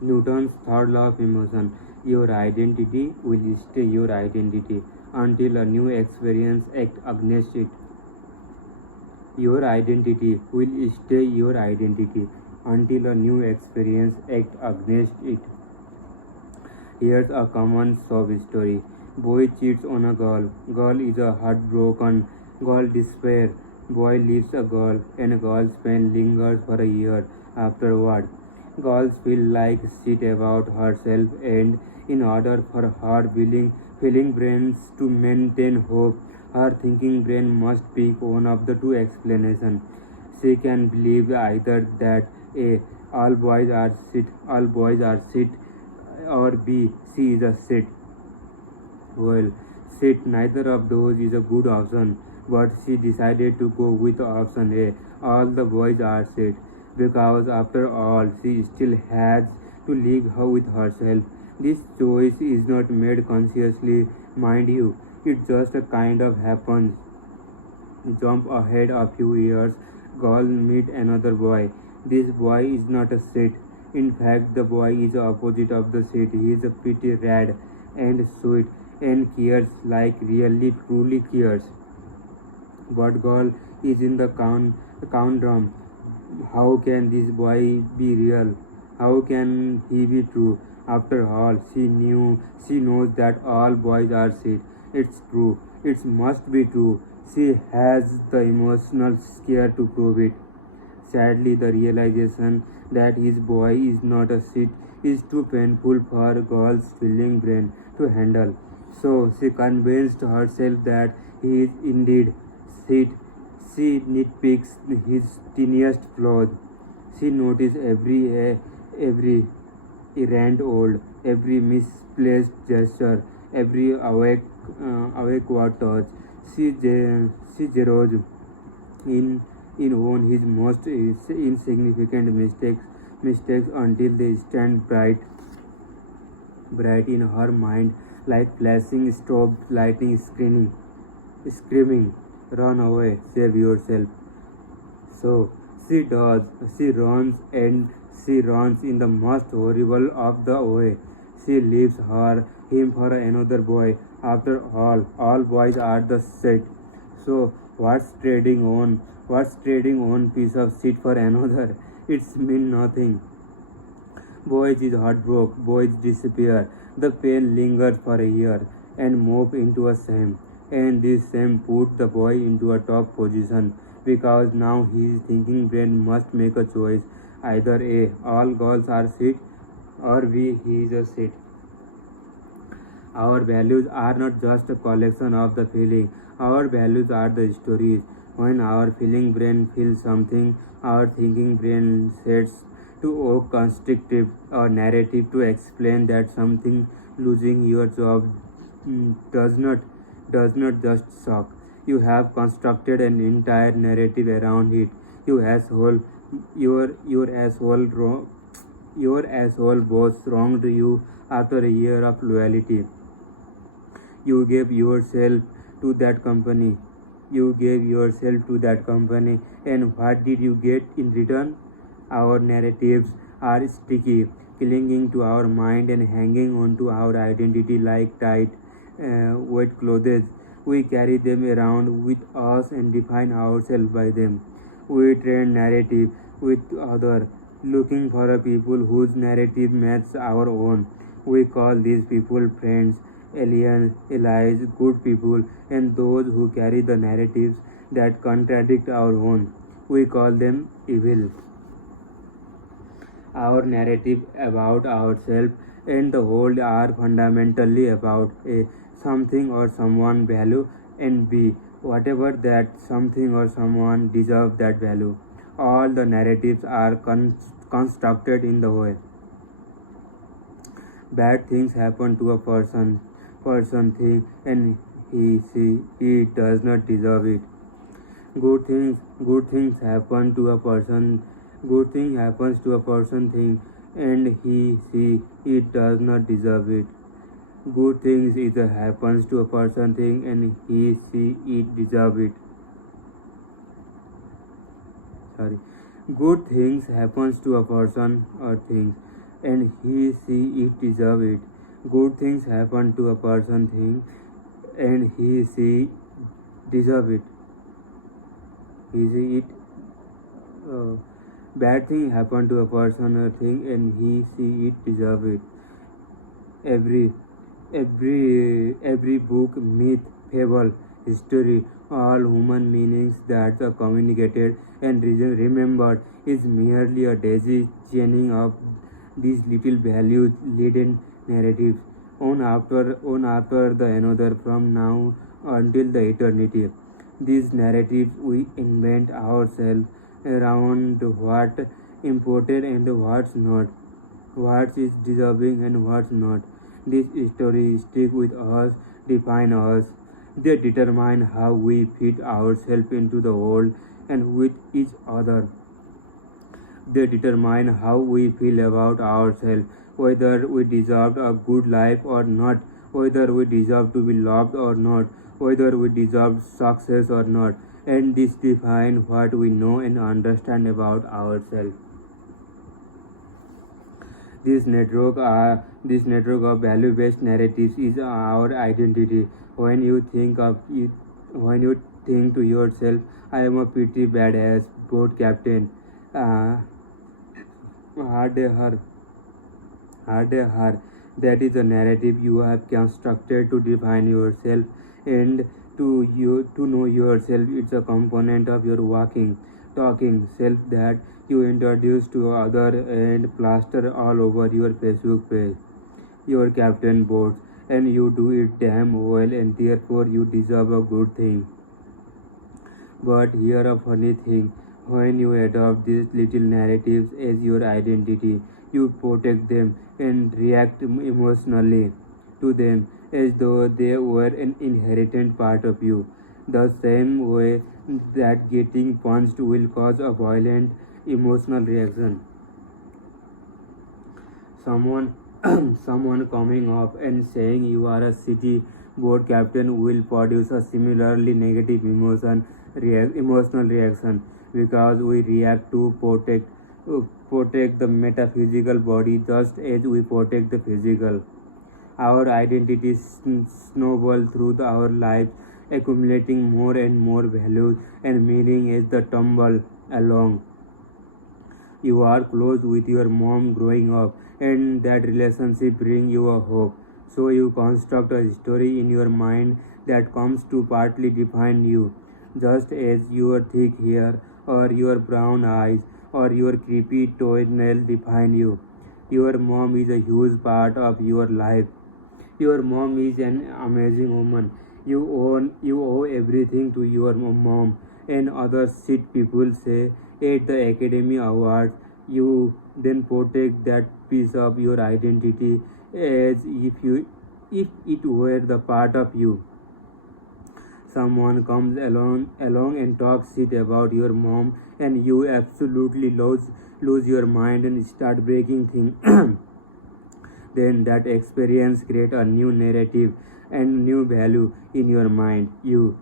Newton's third law of motion. Your identity will stay your identity until a new experience acts against it. Your identity will stay your identity until a new experience acts against it. Here's a common sob story. Boy cheats on a girl. Girl is a heartbroken. Girl despair. Boy leaves a girl, and girl's pain lingers for a year afterward. Girls feel like shit about herself, and in order for her feeling brains to maintain hope, her thinking brain must pick one of the two explanations. She can believe either that A. All boys are shit, or B. She is a shit. Well, shit, neither of those is a good option, but she decided to go with option A. All the boys are shit, because after all, she still has to live with herself. This choice is not made consciously, mind you. It just kind of happens. Jump ahead a few years, girl meet another boy. This boy is not a shit. In fact, the boy is the opposite of the shit. He is a pretty rad and sweet and cares, like really truly cares. But girl is in the conundrum. How can this boy be real? How can he be true? After all, she knows that all boys are shit. It's true. It must be true. She has the emotional scare to prove it. Sadly, the realization that his boy is not a shit is too painful for a girl's feeling brain to handle. So she convinced herself that he is indeed shit. She nitpicks his tiniest flaws. She notices every errant old, every misplaced gesture, every awake word touch. She zeroes in on his most insignificant mistakes until they stand bright in her mind like flashing strobe lighting screaming, run away, save yourself. So she does. She runs, and she runs in the most horrible of the way. She leaves him for another boy. After all boys are the set. So what's trading one piece of shit for another? It's mean nothing. Boys is heartbroken, boys disappear. The pain lingers for a year and move into a shame. And this shame put the boy into a top position because now his thinking brain must make a choice. Either A. All girls are shit, or B. He is a shit. Our values are not just a collection of the feeling. Our values are the stories. When our feeling brain feels something, our thinking brain sets to a constructive or narrative to explain that something. Losing your job does not just suck. You have constructed an entire narrative around it. You asshole, your asshole, your asshole boss wronged you after a year of loyalty. You gave yourself to that company. You gave yourself to that company, and what did you get in return? Our narratives are sticky, clinging to our mind and hanging on to our identity like tight, wet clothes. We carry them around with us and define ourselves by them. We trade narrative with other, looking for a people whose narrative matches our own. We call these people friends, aliens, allies, good people, and those who carry the narratives that contradict our own. We call them evil. Our narrative about ourselves and the world are fundamentally about A. Something or someone value, and B. Whatever that something or someone deserve that value. All the narratives are constructed in the way. Bad things happen to a person thing, and he does not deserve it. Good things happen to a person. Good thing happens to a person thing, and he does not deserve it. Good things either happens to a person thing, and she it deserve it. Sorry. Good things happens to a person or things, and he see it deserve it. Good things happen to a person thing and he see deserve it. He see it. Uh, Bad thing happen to a person or thing and he see it deserve it. Every every book, myth, fable, history, all human meanings that are communicated and remembered is merely a daisy chaining of these little value laden narratives, one after the another from now until the eternity. These narratives we invent ourselves around what important and what's not, what is deserving and what's not. These stories stick with us, define us. They determine how we fit ourselves into the world and with each other. They determine how we feel about ourselves, whether we deserve a good life or not, whether we deserve to be loved or not, whether we deserve success or not. And this defines what we know and understand about ourselves. This network of value-based narratives is our identity. When you think of it, when you think to yourself, "I am a pretty badass boat captain," uh, hard her, hard her. That is a narrative you have constructed to define yourself and to know yourself. It's a component of your walking, talking self that you introduce to other and plaster all over your Facebook page, your captain boards, and you do it damn well, and therefore you deserve a good thing. But here a funny thing, when you adopt these little narratives as your identity, you protect them and react emotionally to them as though they were an inherent part of you. The same way that getting punched will cause a violent emotional reaction. Someone someone coming up and saying you are a city board captain will produce a similarly negative emotional reaction because we react to protect the metaphysical body just as we protect the physical. Our identities snowball through our lives, accumulating more and more values and meaning as they tumble along. You are close with your mom growing up, and that relationship brings you a hope. So you construct a story in your mind that comes to partly define you, just as your thick hair or your brown eyes or your creepy toenail define you. Your mom is a huge part of your life. Your mom is an amazing woman. You owe everything to your mom. And other shit people say at the Academy Awards, you then protect that piece of your identity as if it were the part of you. Someone comes along and talks shit about your mom, and you absolutely lose your mind and start breaking things. Then that experience create a new narrative and new value in your mind. You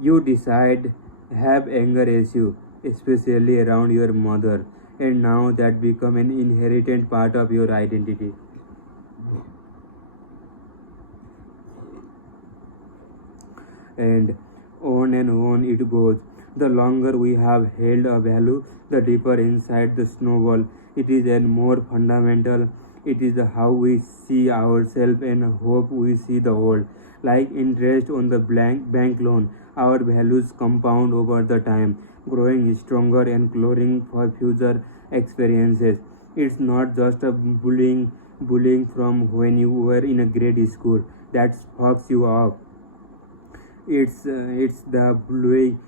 you decide have anger issue, especially around your mother, and now that become an inherent part of your identity. And on it goes. The longer we have held a value, the deeper inside the snowball it is, and more fundamental it is how we see ourselves and hope we see the world. Like interest on the bank loan, our values compound over the time, growing stronger and growing for future experiences. It's not just a bullying from when you were in a grade school that fucks you up. It's the bullying,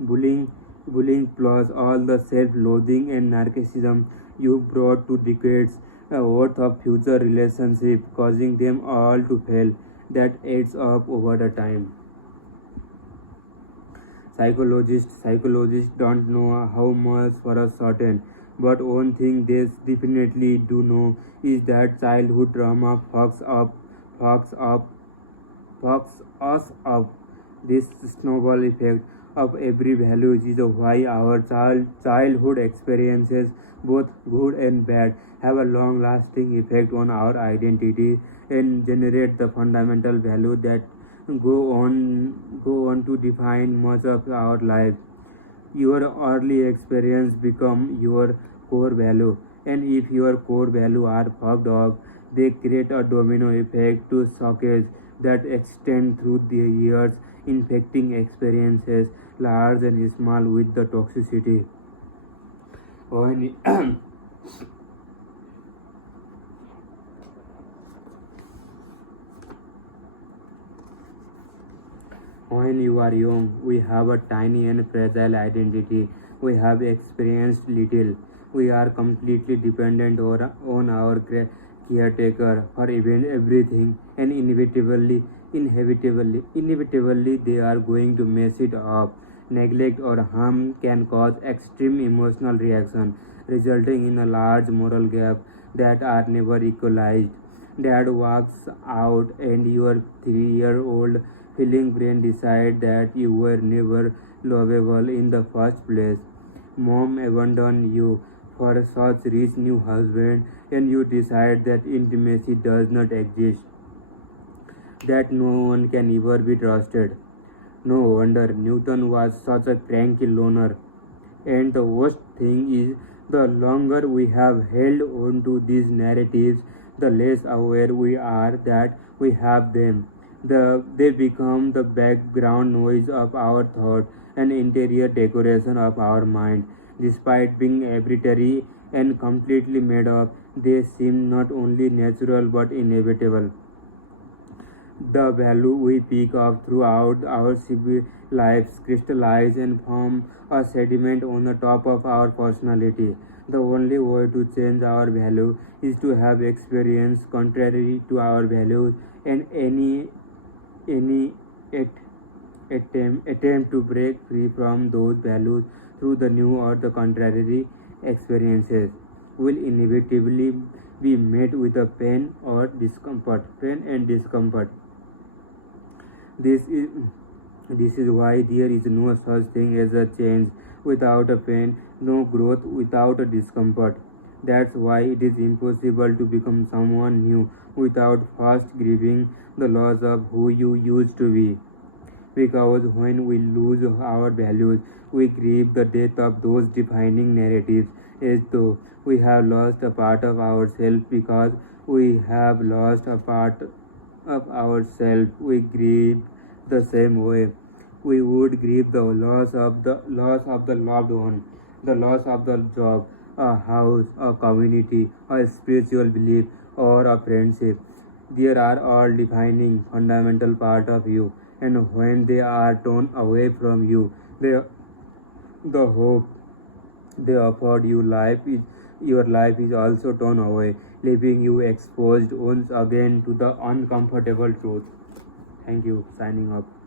bullying plus all the self-loathing and narcissism you brought to decades worth of future relationship, causing them all to fail. That adds up over the time. Psychologists don't know how much for a certain, but one thing they definitely do know is that childhood trauma fucks up fucks us up. This snowball effect of every value is why our childhood experiences, both good and bad, have a long lasting effect on our identity and generate the fundamental value that go on to define much of our life. Your early experience become your core value, and if your core value are fucked up, they create a domino effect to sockets that extend through the years, infecting experiences large and small with the toxicity. When When you are young, we have a tiny and fragile identity. We have experienced little. We are completely dependent on our caretaker for even everything, and inevitably, they are going to mess it up. Neglect or harm can cause extreme emotional reaction, resulting in a large moral gap that are never equalized. Dad walks out, and your 3-year-old feeling brain decide that you were never lovable in the first place. Mom abandoned you for such rich new husband, and you decide that intimacy does not exist, that no one can ever be trusted. No wonder Newton was such a cranky loner. And the worst thing is, the longer we have held on to these narratives, the less aware we are that we have them. They become the background noise of our thought and interior decoration of our mind. Despite being arbitrary and completely made up, they seem not only natural but inevitable. The value we pick up throughout our civil lives crystallize and form a sediment on the top of our personality. The only way to change our value is to have experience contrary to our values, and any at- attempt to break free from those values through the new or the contrary experiences will inevitably be met with a pain and discomfort. This is this is why there is no such thing as a change without a pain, no growth without a discomfort. That's why it is impossible to become someone new without first grieving the loss of who you used to be. Because when we lose our values, we grieve the death of those defining narratives, as though we have lost a part of ourselves. Because we have lost a part of ourselves, we grieve the same way. We would grieve the loss of the loved one, the loss of the job, a house, a community, a spiritual belief, or a friendship. They are all defining fundamental part of you, and when they are torn away from you, the hope they afford your life is also torn away, leaving you exposed once again to the uncomfortable truth. Thank you. Signing off.